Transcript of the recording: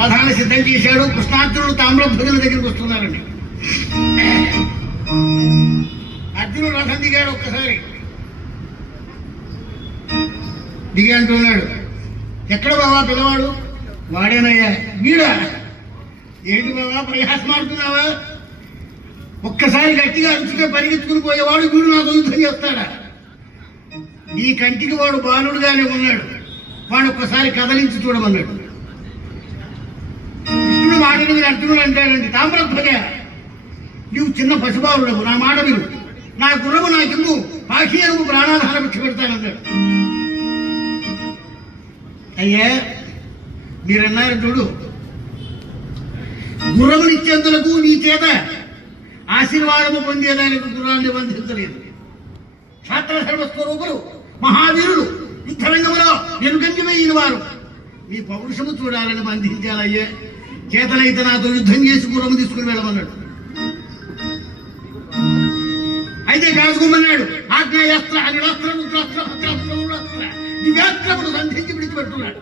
రథాన్ని సిద్ధం చేశాడు. కృష్ణార్జునుడు తామ్రధ్వజుల దగ్గరికి వస్తున్నారండి. అర్జునుడు రథం దిగాడు. ఒక్కసారి దిగి అంటున్నాడు, ఎక్కడ బావా పిల్లవాడు? వాడేనయ్యా. వీడా? ఏంటి బావా ప్రయాసమాడుతున్నావా? ఒక్కసారి గట్టిగా అరుచుగా పరిగెత్తుకుని పోయేవాడు వీడు నాతో యుద్ధం చేస్తాడా? నీ కంటికి వాడు బాలుడుగానే ఉన్నాడు, వాడు ఒక్కసారి కదలించి చూడమన్నాడు. కృష్ణుడు మాటలు మీరు అర్జునుడు అంటాడండి, తామ్రధ్వజ నీవు చిన్న పశుబాలుడవు, నా మాట విను, నా గుర్రము నాకిమ్ము, పాఖీయము ప్రాణాధార భిక్ష పెడతానన్నాడు. అయ్యా మీరన్నారు చూడు, గుర్రమునిచ్చేందులకు నీ చేత ఆశీర్వాదము పొందేదానికి గుర్రాన్ని బంధించలేదు. క్షాత్ర సర్వస్వరూపులు మహావీరులు యుద్ధరంగంలో వెనుకంజమైన వారు మీ పౌరుషము చూడాలని బంధించాలయ్యే. చేతనైతే నాతో యుద్ధం చేసి గుర్రము తీసుకుని వెళ్ళమన్నాడు. అయితే కాచుకోమన్నాడు. ఆగ్నేయాస్త్ర అనిలాస్త్ర రుద్రాస్త్ర భద్రాస్త్ర దివ్యాస్త్రములు సంధించి విడిచిపెట్టున్నాడు.